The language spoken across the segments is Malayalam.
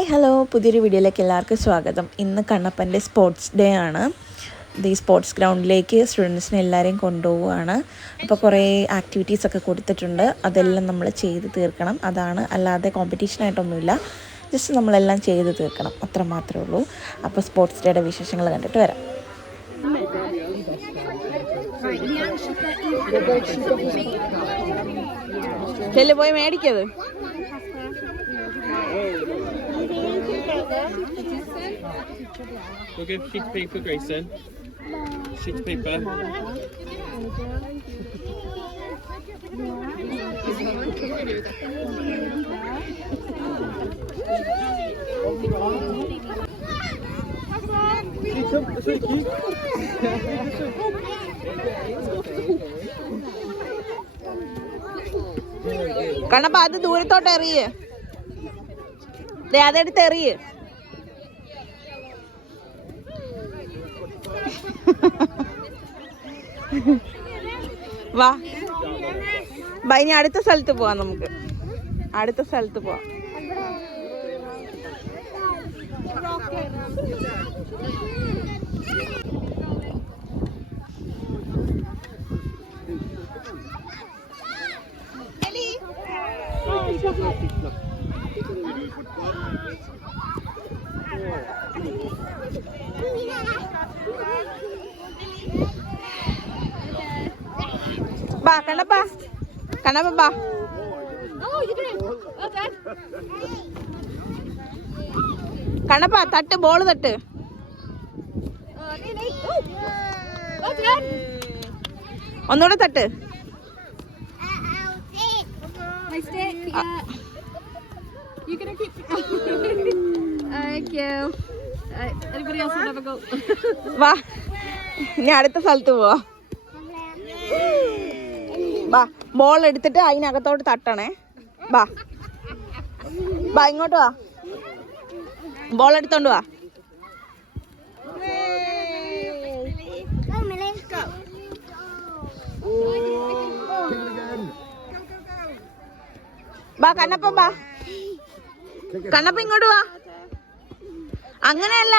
ഹായ് ഹലോ, പുതിയൊരു വീഡിയോയിലേക്ക് എല്ലാവർക്കും സ്വാഗതം. ഇന്ന് കണ്ണപ്പൻ്റെ സ്പോർട്സ് ഡേ ആണ്. ഈ സ്പോർട്സ് ഗ്രൗണ്ടിലേക്ക് സ്റ്റുഡൻസിനെ എല്ലാവരെയും കൊണ്ടുപോവുകയാണ്. അപ്പോൾ കുറേ ആക്ടിവിറ്റീസൊക്കെ കൊടുത്തിട്ടുണ്ട്. അതെല്ലാം നമ്മൾ ചെയ്ത് തീർക്കണം. അതാണ്, അല്ലാതെ കോമ്പറ്റീഷനായിട്ടൊന്നുമില്ല. ജസ്റ്റ് നമ്മളെല്ലാം ചെയ്ത് തീർക്കണം, അത്ര മാത്രമേ ഉള്ളൂ. അപ്പോൾ സ്പോർട്സ് ഡേയുടെ വിശേഷങ്ങൾ കണ്ടിട്ട് വരാം. ചെല്ലു പോയി മേടിക്കത്. We'll give sheet of paper, Grayson. Sheet of paper. Kannappa അത് ദൂരത്തോട്ട് എറിയ്. അതെടുത്ത് എറിയ്. വാ വാ, ഇനി അടുത്ത സ്ഥലത്ത് പോവാം. നമുക്ക് അടുത്ത സ്ഥലത്ത് പോവാം. ബാ കണ്ണപ്പ, കണ്ണപ്പ ബാ. കണ്ണപ്പ തട്ട്, ബോള് തട്ട്. ഒന്നുകൂടെ തട്ട്. വാ, ഇനി അടുത്ത സ്ഥലത്ത് പോവാ. ബാ, ബോൾ എടുത്തിട്ട് അതിനകത്തോട്ട് തട്ടണേ. ബാ ബാ, ഇങ്ങോട്ട് വാ. ബോൾ എടുത്തോണ്ട് വാ. ബാ കണ്ണപ്പ, ബാ കണ്ണപ്പ, ഇങ്ങോട്ട് വാ. അങ്ങനെയല്ല,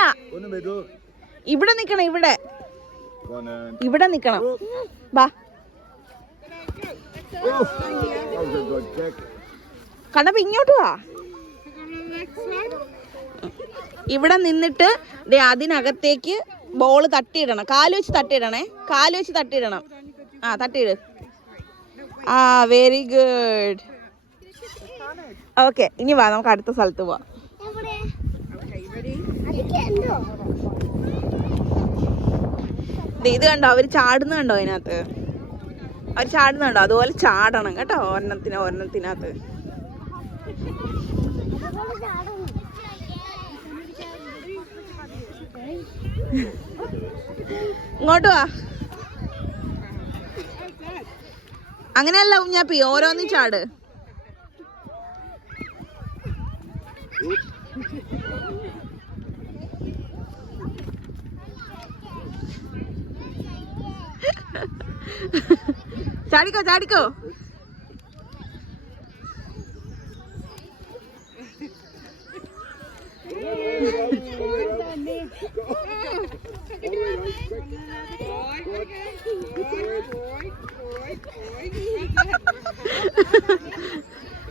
ഇവിടെ നിക്കണം. ഇവിടെ നിക്കണം. ബാ കണ്ണപ്പ, ഇങ്ങോട്ട് വാ. ഇവിടെ നിന്നിട്ട് അതിനകത്തേക്ക് ബോള് തട്ടിയിടണം. കാല് വെച്ച് തട്ടിയിടണേ. കാല് വെച്ച് തട്ടിയിടണം. ആ, തട്ടിയിട്. ആ, വെരി ഗുഡ്. ഓക്കെ, ഇനി വാ, നമുക്ക് അടുത്ത സ്ഥലത്ത് പോവാം. ഇത് കണ്ടോ, അവര് ചാടുന്ന കണ്ടോ? അതിനകത്ത് അവർ ചാടുന്നുണ്ടോ? അതുപോലെ ചാടണം കേട്ടോ, ഒരെണ്ണത്തിനകത്ത്. ഇങ്ങോട്ട് വാ. അങ്ങനെയല്ല കുഞ്ഞാപ്പി, ഓരോന്നും ചാട്. ചാടിക്കോ, ചാടിക്കോ.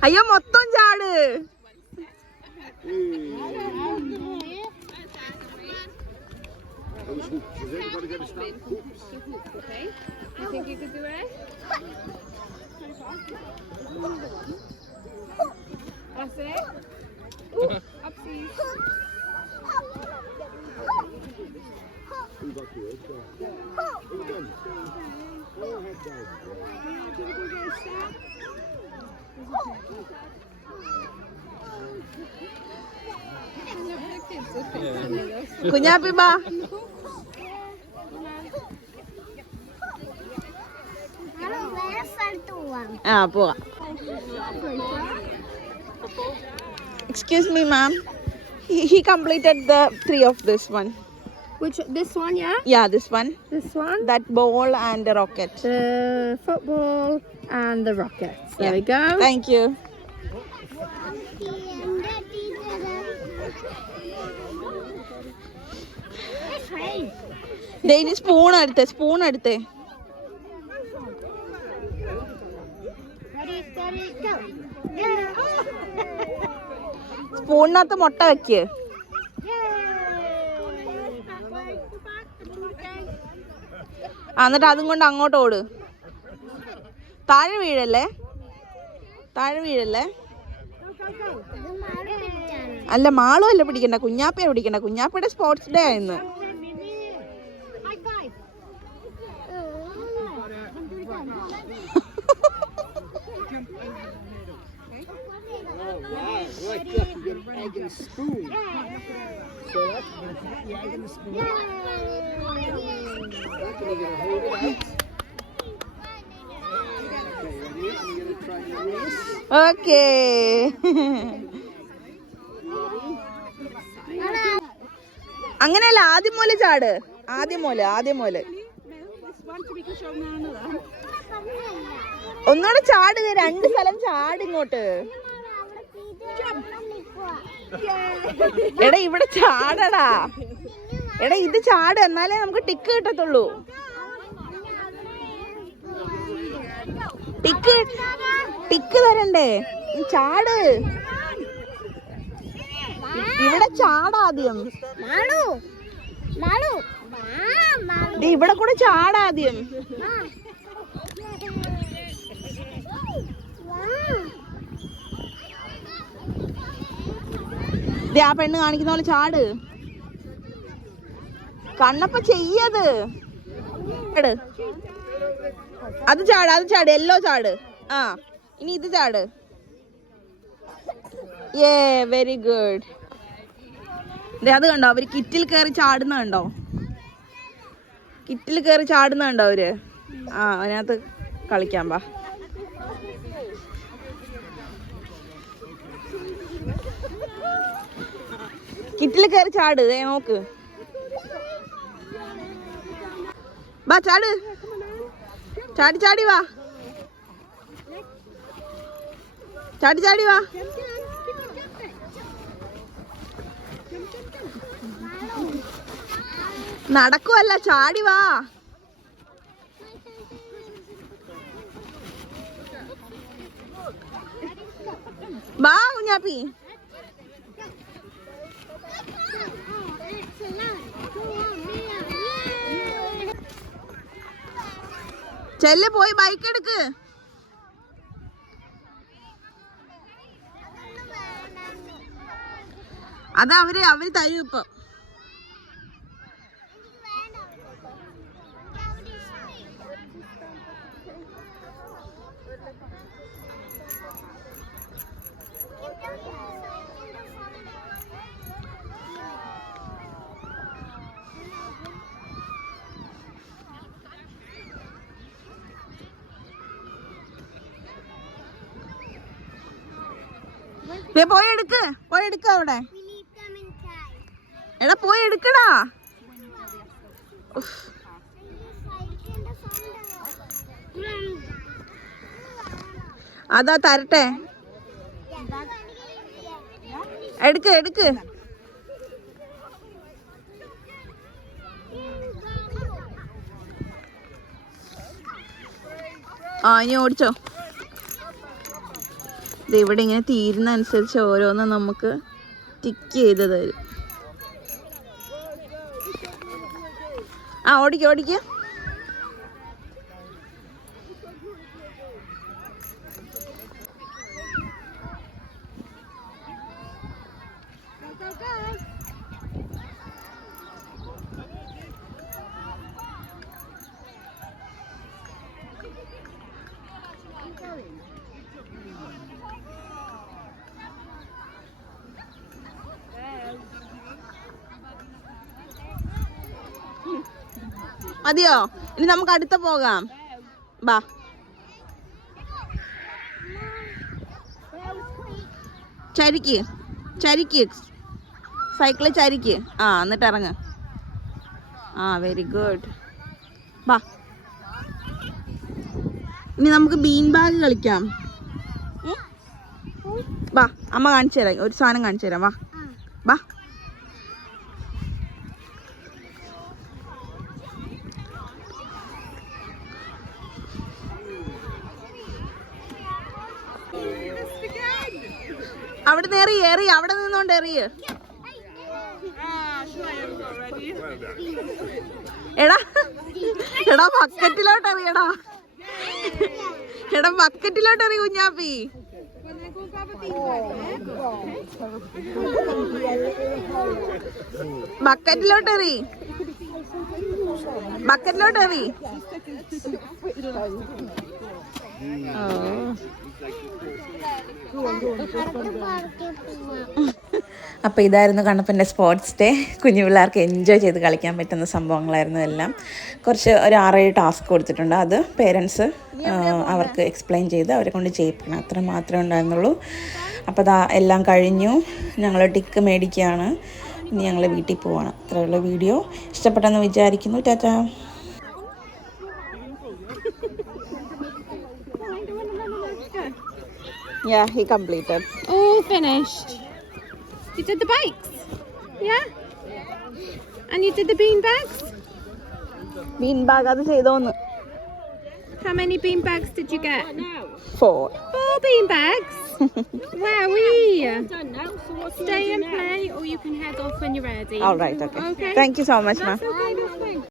അയ്യോ, മൊത്തം ചാട്. കുഞ്ഞാപ്പി ബാ. ആ, പോവാ. Excuse me, ma'am. He completed the 3 of this one. Which, this one, yeah? Yeah, this one. This one? That ball and the rocket. The football and the rockets. There Yeah. we go. Thank you. ദേ ഇനി സ്പൂൺ എടുത്തേ സ്പൂണിനകത്ത് മുട്ട വെക്ക്. എന്നിട്ട് അതും കൊണ്ട് അങ്ങോട്ട് ഓട്. താഴെ വീഴല്ലേ. അല്ല മാളും അല്ല പിടിക്കണ്ട, കുഞ്ഞാപ്പയെ പിടിക്കണ്ട. കുഞ്ഞാപ്പയുടെ സ്പോർട്സ് ഡേ ആയിരുന്നു. ഓക്കേ. അങ്ങനെയല്ല, ആദ്യം മൂല ചാട്. ആദ്യം മൂല ഒന്നുകൂടെ ചാടുക. 2 സ്ഥലം ചാടിങ്ങോട്ട്. എടാ ഇവിടെ ചാടടാ. എടാ ഇത് ചാട്, എന്നാലേ നമുക്ക് ടിക്ക് കിട്ടത്തുള്ളൂ. ടിക്ക് തരണ്ടേ? ചാട്. ഇവിടെ ചാടാദ്യം. ഇവിടെ കൂടെ ചാടാദ്യം. ആ പെണ്ണ് കാണിക്കുന്ന പോലെ ചാട്. കണ്ണപ്പ ചെയ്യത്. അത് ചാട്. യെല്ലോ ചാട്. ഇനി ഇത് ചാട്. Very good. അത് കണ്ടോ, അവര് കിറ്റിൽ കയറി ചാടുന്നുണ്ടോ? അവര്. അതിനകത്ത് കളിക്കാൻ പാ. കിറ്റിൽ കയറി ചാട്. നോക്ക്. വാ ചാട്. ചാടി വാ. ചാടി വാ. നടക്കുവല്ല, ചാടി വാ. വാ കുഞ്ഞാപ്പി. ചെല്ല്, പോയി ബൈക്ക് എടുക്ക്. അത് അവര് തരും ഇപ്പൊ. പോയി എടുക്ക അവിടെ. എടാ പോയി എടുക്കടാ. അതാ തരട്ടെ. എടുക്ക്. ഇനി ഓടിച്ചോ. ഇവിടെ ഇങ്ങനെ തീരുന്ന അനുസരിച്ച് ഓരോന്നും നമുക്ക് ടിക്ക് ചെയ്ത് തരും. ഓടിക്ക. മതിയോ? ഇനി നമുക്ക് അടുത്ത പോകാം. ബാ. ചരിക്ക് സൈക്കിള് ചരിക്ക്. എന്നിട്ട് ഇറങ്ങ. Very good. ബാ. ഇനി നമുക്ക് ബീൻ ബാഗ് കളിക്കാം. ബാ, അമ്മ കാണിച്ചു തരാം. ഒരു സാധനം കാണിച്ചു തരാം. വാ. അവിടെ നിന്ന് എറി അവിടെ നിന്നോണ്ട് എറിയ്. എടാ ബക്കറ്റിലോട്ട് എറിയടാ. ബക്കറ്റിലോട്ട് എറി കുഞ്ഞാപ്പി. ബക്കറ്റിലോട്ട് എറി. അപ്പോൾ ഇതായിരുന്നു കണ്ണപ്പൻ്റെ സ്പോർട്സ് ഡേ. കുഞ്ഞു പിള്ളേർക്ക് എൻജോയ് ചെയ്ത് കളിക്കാൻ പറ്റുന്ന സംഭവങ്ങളായിരുന്നു എല്ലാം. കുറച്ച് ഒരു 6-7 ടാസ്ക് കൊടുത്തിട്ടുണ്ട്. അത് പേരൻസ് അവർക്ക് എക്സ്പ്ലെയിൻ ചെയ്ത് അവരെ കൊണ്ട് ചെയ്യിപ്പിക്കണം. അത്ര മാത്രമേ ഉണ്ടായിരുന്നുള്ളൂ. അപ്പോൾ അതാ എല്ലാം കഴിഞ്ഞു. ഞങ്ങൾ ടിക്ക് മേടിക്കുകയാണ്. ഇനി ഞങ്ങൾ വീട്ടിൽ പോവാണ്. അത്രയുള്ള വീഡിയോ ഇഷ്ടപ്പെട്ടെന്ന് വിചാരിക്കുന്നു. Tata. Yeah, he completed. All finished. You did the bikes? Yeah? And you did the bean bags? Bean bag അത് ചെയ്തോന്ന്. How many bean bags did you get? 4. 4 bean bags? Wowee! Done now, so what Stay and play, or you can head off when you're ready. All right, okay. Okay. Thank you so much, ma. That's okay, that's fine.